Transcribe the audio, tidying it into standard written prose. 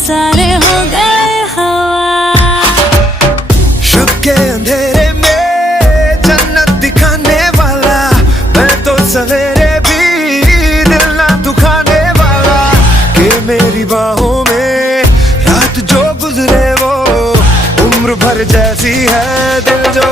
सारे हो गए हवा। शुभ के अंधेरे में जन्नत दिखाने वाला, मैं तो सवेरे भी दिल ना दुखाने वाला। कि मेरी बाहों में रात जो गुजरे वो उम्र भर जैसी है, दिल जो